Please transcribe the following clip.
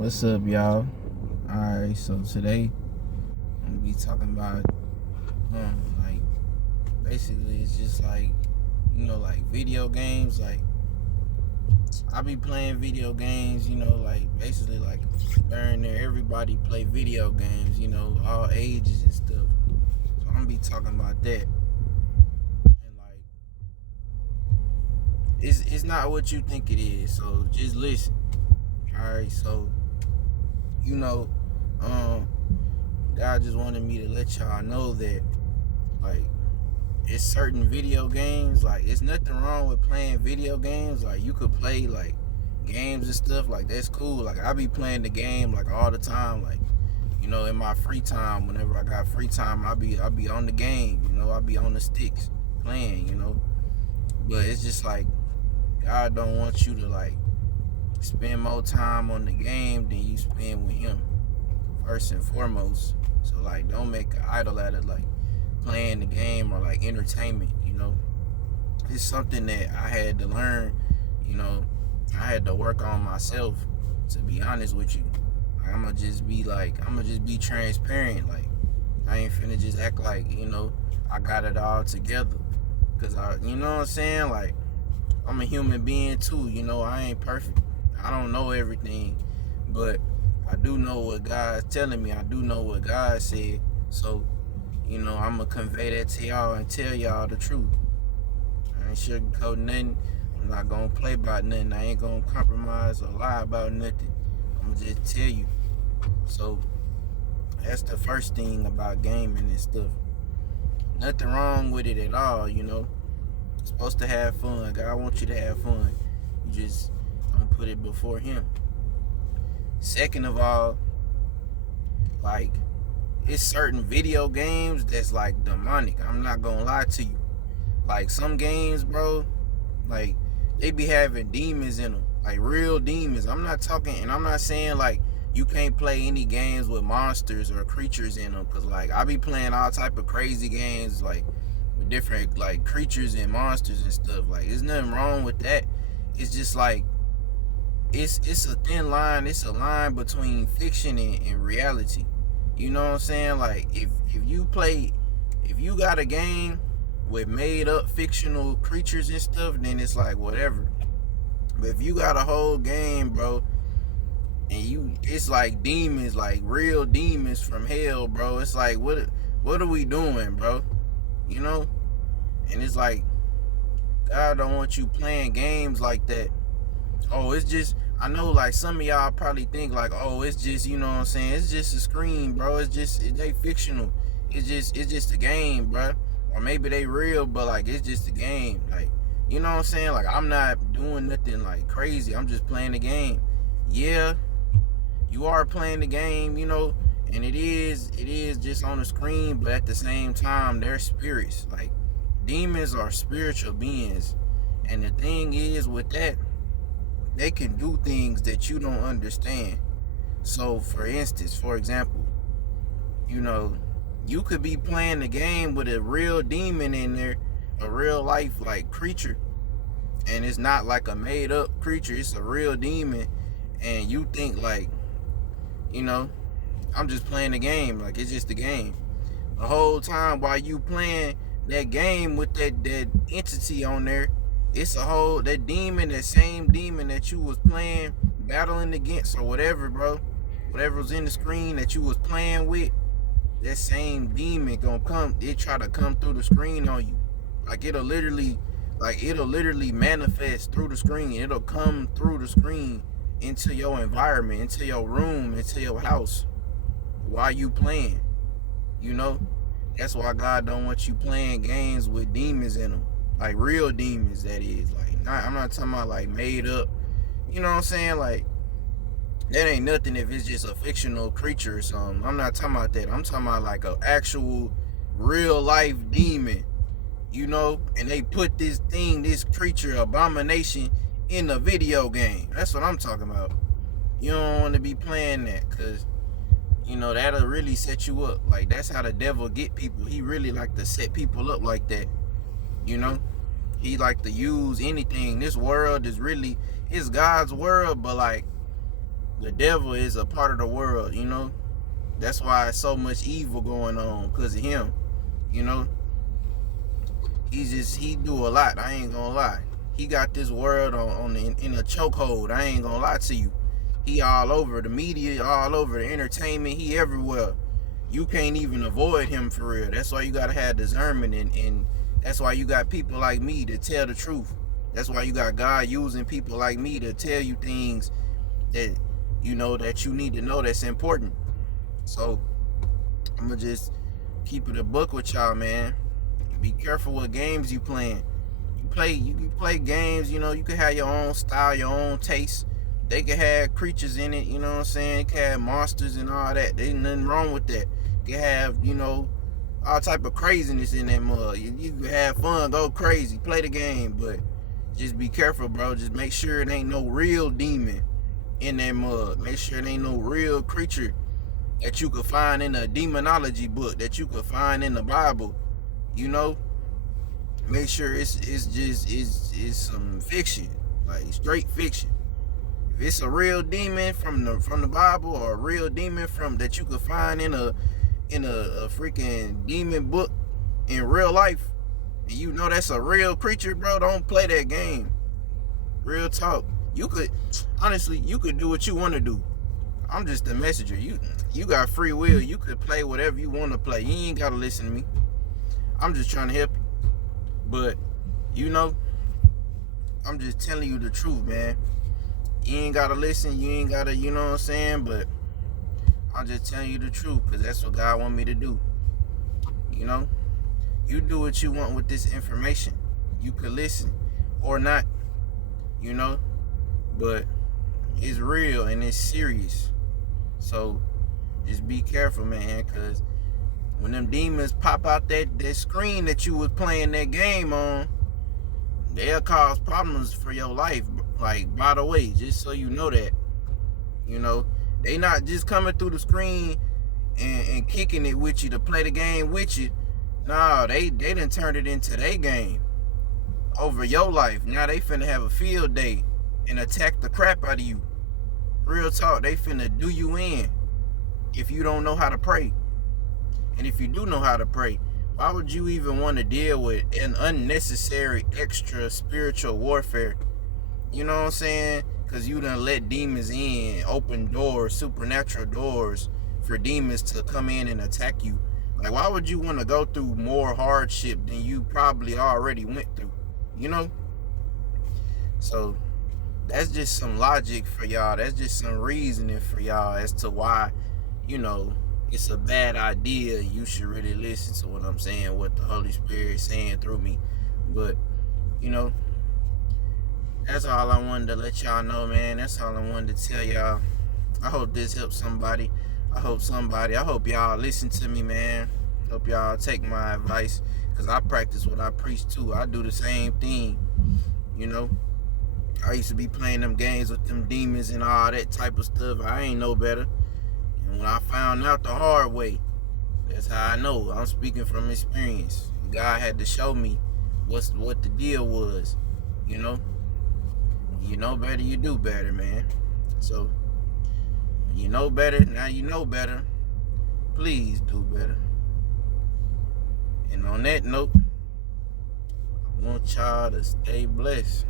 What's up, y'all? Alright, so today I'm gonna be talking about like basically it's just like like video games. Like I be playing video games, like basically like during there everybody play video games, all ages and stuff. So I'm gonna be talking about that. And like it's not what you think it is, so just listen. Alright, so you know, um God just wanted me to let y'all know that, like, it's certain video games, like, it's nothing wrong with playing video games. Like, you could play, like, games and stuff, like, that's cool. Like, I be playing the game, like, all the time. Like, in my free time, whenever I got free time, I be on the game, I be on the sticks playing. But it's just like, God don't want you to, like, spend more time on the game than you spend with Him, first and foremost. So like, don't make an idol out of like playing the game or like entertainment. It's something that I had to learn. I had to work on myself. To be honest with you, like, I'm gonna just be transparent. Like, I ain't finna just act like I got it all together. Cause you know what I'm saying? Like, I'm a human being too. I ain't perfect. I don't know everything, but I do know what God's telling me. I do know what God said. So, I'm going to convey that to y'all and tell y'all the truth. I ain't sugarcoating nothing. I'm not going to play about nothing. I ain't going to compromise or lie about nothing. I'm going to just tell you. So, that's the first thing about gaming and stuff. Nothing wrong with it at all, You're supposed to have fun. God wants you to have fun. You just don't put it before Him. Second of all, like, it's certain video games that's like demonic. I'm not gonna lie to you. Like, some games, bro, like, they be having demons in them, like real demons. I'm not talking, and I'm not saying like you can't play any games with monsters or creatures in them, cause like I be playing all type of crazy games, like with different like creatures and monsters and stuff. Like, there's nothing wrong with that. It's just like, it's a thin line. It's a line between fiction and reality. You know what I'm saying? Like, if you got a game with made up fictional creatures and stuff, then it's like whatever. But if you got a whole game, bro, and it's like demons, like real demons from hell, bro. It's like, what are we doing, bro? And it's like, God don't want you playing games like that. Oh, it's just, I know like some of y'all probably think like, oh, it's just, you know what I'm saying? It's just a screen, bro. They fictional. It's just a game, bro. Or maybe they real, but like, it's just a game. Like, you know what I'm saying? Like, I'm not doing nothing like crazy. I'm just playing the game. Yeah, you are playing the game, and it is just on the screen, but at the same time, they're spirits. Like, demons are spiritual beings. And the thing is with that, they can do things that you don't understand. So, for instance, for example, you could be playing the game with a real demon in there, a real life like creature, and it's not like a made up creature, it's a real demon, and you think like, I'm just playing the game, like it's just a game. The whole time while you playing that game with that entity on there, it's that demon, that same demon that you was playing, battling against or whatever, bro. Whatever was in the screen that you was playing with, that same demon gonna come, it try to come through the screen on you. Like, it'll literally manifest through the screen. It'll come through the screen into your environment, into your room, into your house while you playing. That's why God don't want you playing games with demons in them. Like real demons, that is. Like, I'm not talking about like made up. You know what I'm saying? Like, that ain't nothing if it's just a fictional creature or something. I'm not talking about that. I'm talking about like an actual real life demon. And they put this creature, abomination, in a video game. That's what I'm talking about. You don't want to be playing that, because that'll really set you up. Like, that's how the devil get people. He really like to set people up like that. He like to use anything. This world is God's world, but like, The devil is a part of the world, you know. That's why so much evil going on because of him, you know. He do a lot. I ain't gonna lie. He got this world in a chokehold. I ain't gonna lie to you. He all over the media, all over the entertainment. He everywhere. You can't even avoid him for real. That's why you gotta have discernment, and that's why you got people like me to tell the truth. That's why you got God using people like me to tell you things that you know that you need to know that's important. So I'm gonna just keep it a buck with y'all, man. Be careful what games you playing. You play games, you know, you can have your own style, your own taste. They can have creatures in it, you know what I'm saying? They can have monsters and all that. There's nothing wrong with that. You can have, you know, all type of craziness in that mud. You can have fun, go crazy, play the game, but just be careful, bro. Just make sure it ain't no real demon in that mud. Make sure it ain't no real creature that you could find in a demonology book, that you could find in the Bible. You know, make sure it's some fiction, like straight fiction. If it's a real demon from the Bible, or a real demon from that you could find in a freaking demon book in real life, and you know that's a real creature, bro, don't play that game. Real talk. You could do what you want to do. I'm just the messenger. You got free will. You could play whatever you want to play. You ain't gotta listen to me. I'm just trying to help you. But, you know, I'm just telling you the truth, man. You ain't gotta listen. You ain't gotta, you know what I'm saying? But I'm just telling you the truth, because that's what God want me to do. You know? You do what you want with this information. You could listen or not, you know? But it's real and it's serious. So just be careful, man, because when them demons pop out that screen that you was playing that game on, they'll cause problems for your life. Like, by the way, just so you know that, you know, they not just coming through the screen and kicking it with you to play the game with you. No, they done turned it into their game over your life. Now they finna have a field day and attack the crap out of you. Real talk, they finna do you in if you don't know how to pray. And if you do know how to pray, why would you even want to deal with an unnecessary extra spiritual warfare? You know what I'm saying? Because you done let demons in, open doors, supernatural doors for demons to come in and attack you. Like, why would you want to go through more hardship than you probably already went through? You know? So that's just some logic for y'all. That's just some reasoning for y'all as to why, you know, it's a bad idea. You should really listen to what I'm saying, what the Holy Spirit is saying through me. But, you know, that's all I wanted to let y'all know, man. That's all I wanted to tell y'all. I hope this helps somebody. I hope y'all listen to me, man. Hope y'all take my advice, because I practice what I preach too. I do the same thing, you know. I used to be playing them games with them demons and all that type of stuff. I ain't know better. And when I found out the hard way, that's how I know. I'm speaking from experience. God had to show me what the deal was, you know. You know better, you do better, man. So, you know better, now you know better. Please do better. And on that note, I want y'all to stay blessed.